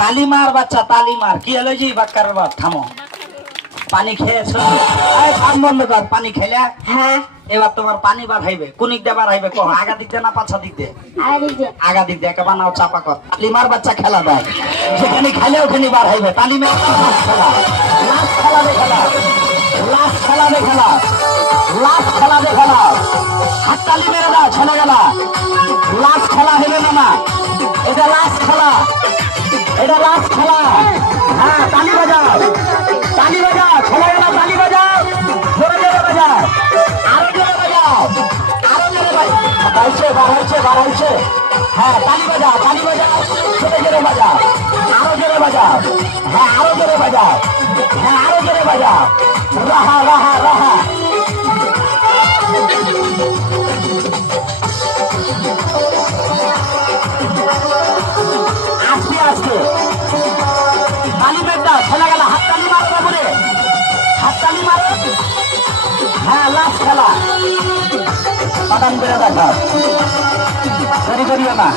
তালিমার বাচ্চা তালিমার কি হলো জি বাক্কার বাপ থামো পানি খেয়েছো কাম বন্ধ কর পানি খেলে হ্যাঁ এবার তোমার পানি বার হইবে কোনিক দিয়ে বার হইবে কহ আগা দিক দিয়ে না পাছা দিক দিয়ে আগা দিক দিয়ে একেবারে নাও চাপা কর তালিমার বাচ্চা খেলা দেয় যেখানে খেলে ওখানে বার হইবে তালিমের খেলা লাস্ট খেলা দেখেলা লাস্ট খেলা দেখেলা লাস্ট খেলা দেখেলা হাত তালি মেরে দাও ছেলে গেলা লাস্ট খেলা হইবে না এটা লাস্ট খেলা এটা লাস্ট খেলা হ্যাঁ তালি বাজাও খেলা গেলা তালি বাজাও জোরে জোরে বাজাও আরো জোরে বাজাও আরো জোরে বাড়াইছে হ্যাঁ তালি বাজাও জোরে জোরে বাজাও আরো জোরে বাজাও হ্যাঁ আরো জোরে বাজাও হ্যাঁ আরো জোরে বাজাও রাহা রাহা রাহা আস্তে আস্তে তালি বেদা খেলা গেল হাততালি মারো বলে হাততালি মারো হ্যাঁ লাস্ট খেলা বাদাম করে দেখা দেরি করিও না